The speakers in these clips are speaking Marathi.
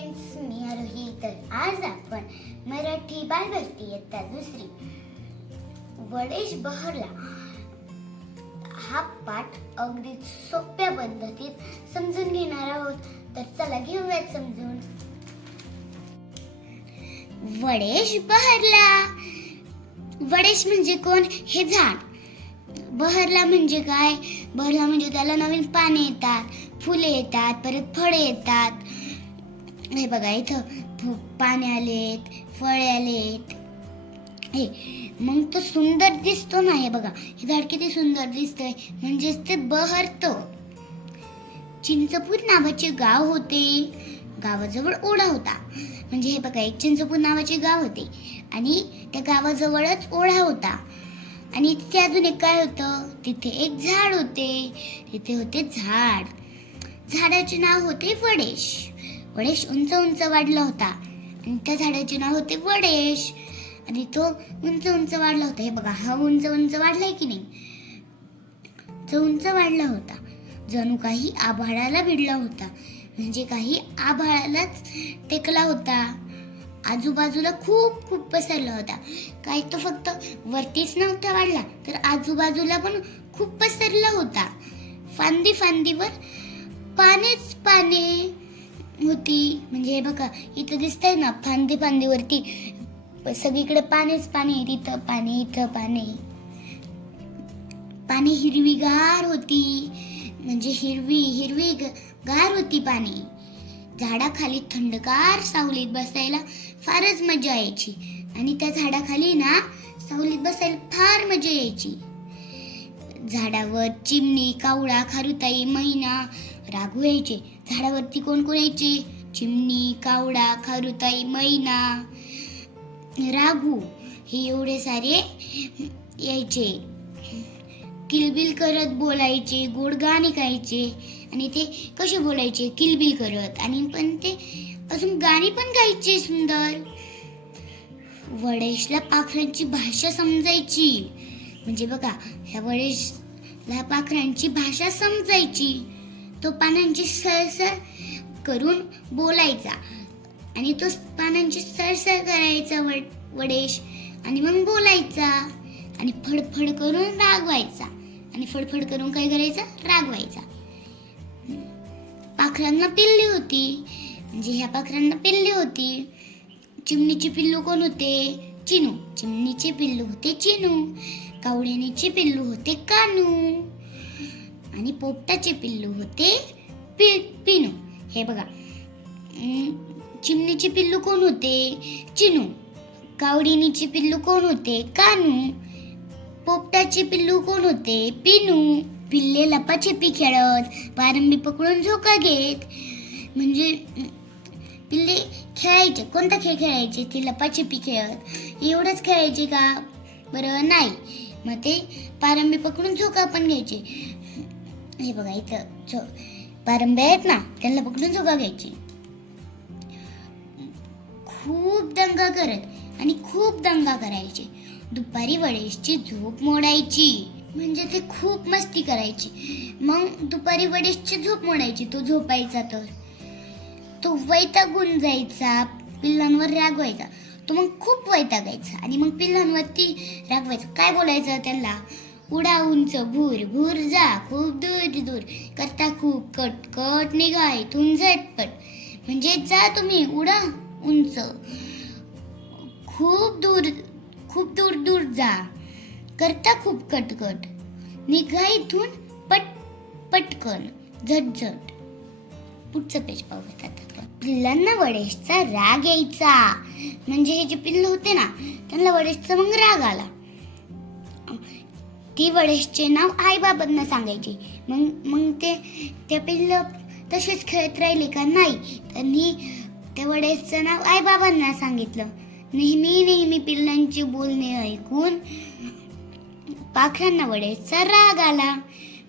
फ्रेंड्स मी आरोही तर आज आपण मराठी बालभरती इयत्ता दुसरी. वडेश बहरला. हा पाठ अगदी सोप्या पद्धतीत समजून घेणार आहोत. तर चला घेऊयात समजून. वडेश बहरला. वडेश म्हणजे कोण? हे झाड बहरला म्हणजे काय? बहरला म्हणजे त्याला नवीन पाने येतात फुले येतात परत फळे येतात. हे बघा इथं पाने आलेत फळे आलेत. हे मग तो सुंदर दिसतो ना हे बघा. हे झाड किती सुंदर दिसतंय. म्हणजेच ते बहरतं. चिंचपूर नावाचे गाव होते. गावाजवळ ओढा होता. म्हणजे हे बघा एक चिंचपूर नावाचे गाव होते. आणि त्या गावाजवळच ओढा होता. आणि तिथे अजून एक काय होतं? तिथे एक झाड होते. तिथे होते झाड. झाडाचे नाव होते वडेश. वडेश उंच उंच वाढला होता. आणि त्या झाडाचे नाव होते वडेश. आणि तो उंच उंच वाढला होता. हे बघा हा उंच उंच वाढलाय की नाही? तो उंच वाढला होता जणू काही आभाळाला भिडला होता. म्हणजे काही आभाळालाच टेकला होता. आजूबाजूला खूप खूप पसरला होता. काही तो फक्त वरतीच नव्हता वाढला तर आजूबाजूला पण खूप पसरला होता. फांदी फांदीवर पानेच पाने होती म्हणजे हे बघा इथं दिसतंय ना फांदी फांदीवरती. सगळीकडे पाणीच पाणी तिथं पाणी इथं पाणी. पाणी हिरवीगार होती. म्हणजे हिरवी हिरवी गार होती पाणी. झाडाखाली थंडगार सावलीत बसायला फारच मजा यायची. आणि त्या झाडाखाली ना सावलीत बसायला फार मजा यायची. झाडावर चिमणी कावळा खारुताई मैना राघू यायचे झाडावरती कोण कोण यायचे? चिमणी कावडा खारुताई मैना. राघू हे एवढे सारे यायचे. किलबिल करत बोलायचे गोड गाणे गायचे आणि ते कसे बोलायचे? किलबिल करत. आणि पण ते अजून गाणी पण गायचे सुंदर. वडेशला पाखरांची भाषा समजायची. म्हणजे बघा ह्या वडेशला पाखरांची भाषा समजायची. तो पानांची सरसर करून बोलायचा. आणि तो पानांची सरसर करायचा वड- वडेश. आणि मग बोलायचा. आणि फडफड करून रागवायचा. आणि फडफड करून काय करायचा? रागवायचा. पाखरांना पिल्ली होती. म्हणजे ह्या पाखरांना पिल्ली होती. चिमणीचे पिल्लू कोण होते? चिनू. चिमणीचे पिल्लू होते चिनू. कावळीनीचे पिल्लू होते कानू. आणि पोपटाचे पिल्लू होते पि पिनू. हे बघा. चिमणीचे पिल्लू कोण होते? चिनू. कावडीनीचे पिल्लू कोण होते? कानू. पोपटाचे पिल्लू कोण होते? पिनू. पिल्ले लपाछपी खेळत पारंबी पकडून झोका घेत. म्हणजे पिल्ले खेळायचे. कोणता खेळ खेळायचे? ते लपाछपी खेळत. एवढंच खेळायचे का? बरं नाही. मग ते पारंबी पकडून झोका पण घ्यायचे. हे बघा इथं जो पारंब्या आहेत ना त्यांना पकडून झोका घ्यायची. खूप दंगा करत आणि खूप दंगा करायचे. दुपारी वडेशची झोप मोडायची. म्हणजे ते खूप मस्ती करायची. मग दुपारी वडेशची झोप मोडायची तो झोपायचा तर. तो वैतागून जायचा पिल्लांवर रागवायचा तो मग खूप वैतागायचा आणि मग पिल्लांवरती रागवायचा काय बोलायचं त्यांना उडा उंच भूर भूर जा खूप दूर दूर. करता खूप कट कट निघा इथून झटपट. म्हणजे जा तुम्ही उडा उंच. खूप दूर खूप दूर दूर जा. करता खूप कटकट निघा इथून पट पटकन झटझट. पुढचं पेज पाहूयात आता पिल्लांना वडेशचा राग यायचा. म्हणजे हे जे पिल्ल होते ना त्यांना वडेशचा मग राग आला. ती वडेशचे नाव आईबाबांना सांगायची. मग मग ते ते पिल्ल तसेच खेळत राहिले का नाही? त्यांनी त्या वडेशचं नाव आईबाबांना सांगितलं. नेहमी नेहमी पिल्लांचे बोलणे ऐकून पाखरांना वडेचा राग आला.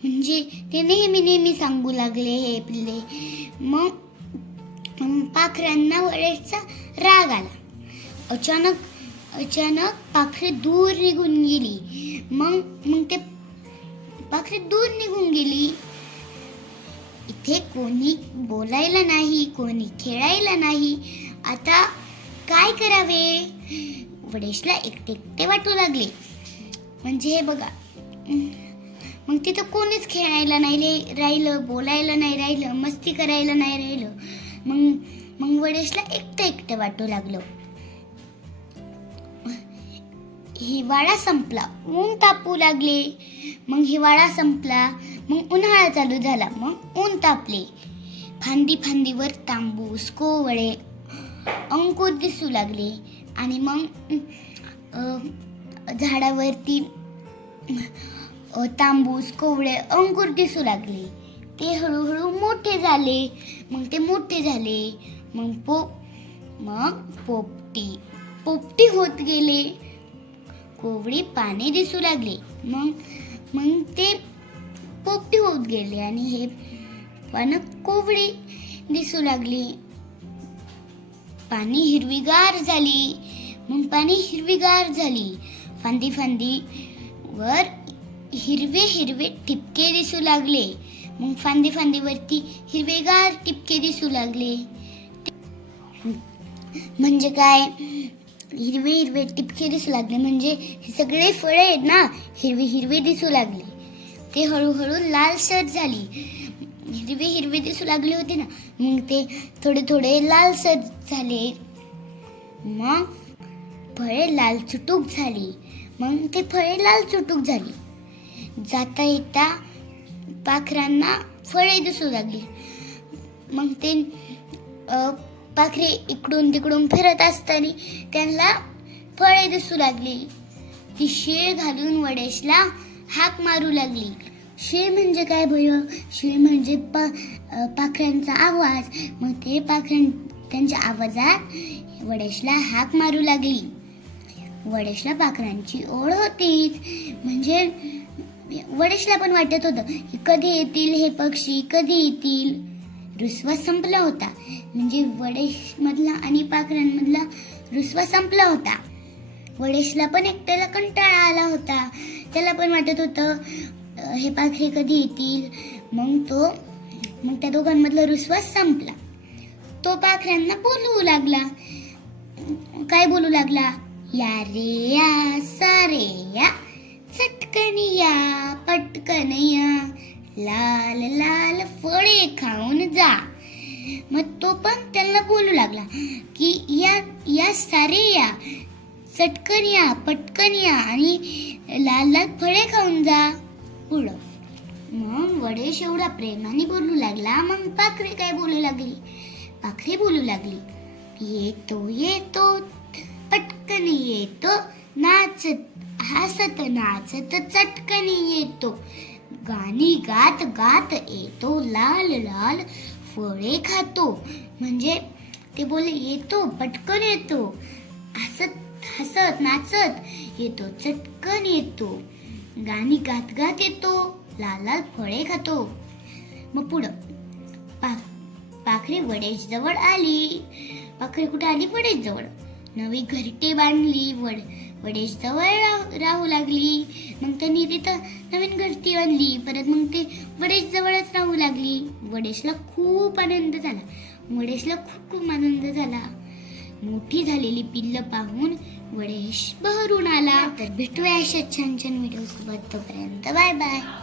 म्हणजे ते नेहमी नेहमी सांगू लागले हे पिल्ले. मग पाखरांना वडेचा राग आला. अचानक अचानक पाखरे दूर निघून गेली. मग मग ते पाखरे दूर निघून गेली. इथे कोणी बोलायला नाही कोणी खेळायला नाही. आता काय करावे? वडेशला एकटे एकटे वाटू लागले. म्हणजे हे बघा मग तिथं कोणीच खेळायला नाही रे- राहिलं बोलायला नाही राहिलं मस्ती करायला नाही राहिलं. मग मग वडेशला एकटं एकटं वाटू लागलं. हिवाळा संपला. ऊन तापू लागले. मग हिवाळा संपला. मग उन्हाळा चालू झाला. मग ऊन तापले. फांदी फांदीवर तांबूस कोवळे अंकुर दिसू लागले. आणि मग झाडावरती तांबूस कोवळे अंकुर दिसू लागले. ते हळूहळू मोठे झाले. मग ते मोठे झाले. मग पोप मग पोपटी पोपटी होत गेले. कोवळी पाने दिसू लागले. मग मग ते पोपटी होत गेले आणि हे पानं कोवळी दिसू लागली. पाणी हिरवीगार झाली. मग पाणी हिरवीगार झाली. फांदी फांदी वर हिरवे हिरवे ठिपके दिसू लागले. मग फांदी फांदीवरती हिरवेगार टिपके दिसू लागले. म्हणजे काय? हिरवे हिरवे टिपके दिसू लागले. म्हणजे हे सगळे फळे आहेत ना हिरवे हिरवे दिसू लागले. ते हळूहळू लालसर झाली. हिरवे हिरवे दिसू लागले होते ना मग ते थोडे थोडे लालसर झाले. मग फळे लाल चुटूक झाली. मग ते फळे लाल चुटूक झाली. जाता येता पाखरांना फळे दिसू लागली. मग ते पाखरे इकडून तिकडून फिरत असताना त्यांना फळे दिसू लागली. ती शेळ घालून वडेशला हाक मारू लागली. शेळ म्हणजे काय भय? शेळ म्हणजे पा पाखऱ्यांचा पाखरांचा आवाज. मग ते पाखरां त्यांच्या आवाजात वडेशला हाक मारू लागली. वडेशला पाखरांची ओढ होतीच. म्हणजे वडेशला पण वाटत होतं की कधी येतील हे पक्षी कधी येतील? रुसवा संपला होता. म्हणजे वडेशमधला आणि पाखरांमधला रुसवा संपला होता. वडेशला पण एकट्याला कंटाळा आला होता. त्याला पण वाटत होतं हे पाखरे कधी येतील? मग तो मग त्या दोघांमधला रुसवा संपला. तो पाखऱ्यांना बोलू लागला. काय बोलू लागला? या रे या सारे या चटकन या पटकन या. लाल लाल फळे खाऊन जा. मग तो पण त्यांना बोलू लागला की या या सारे या. चटकन या पटकन या आणि लाल लाल फळे खाऊन जा. पुढं. मग वडेश एवढा प्रेमाने बोलू लागला. मग पाखरे काय बोलू लागली? पाखरे बोलू लागली येतो येतो पटकन येतो. नाचत हसत नाचत चटकन येतो. गाणी गात गात येतो लाल लाल फळे खातो. म्हणजे ते बोले येतो पटकन येतो. हसत हसत नाचत येतो चटकन येतो. गाणी गात गात येतो लाल लाल फळे खातो. मग पुढं. पा पाखरे वडेजवळ आली. पाखरे कुठे आली? वडेजवळ. नवी घरटे बांधली वड वडेश जवळ राहू लागली. मग त्यांनी तिथं नवीन घरटी बांधली. परत मग ते वडेश जवळच राहू लागली. वडेशला खूप आनंद झाला. वडेशला खूप खूप आनंद झाला. मोठी झालेली पिल्ल पाहून वडेश बहरून आला. तर भेटूया अशा छान छान व्हिडिओ सोबत. तोपर्यंत बाय बाय.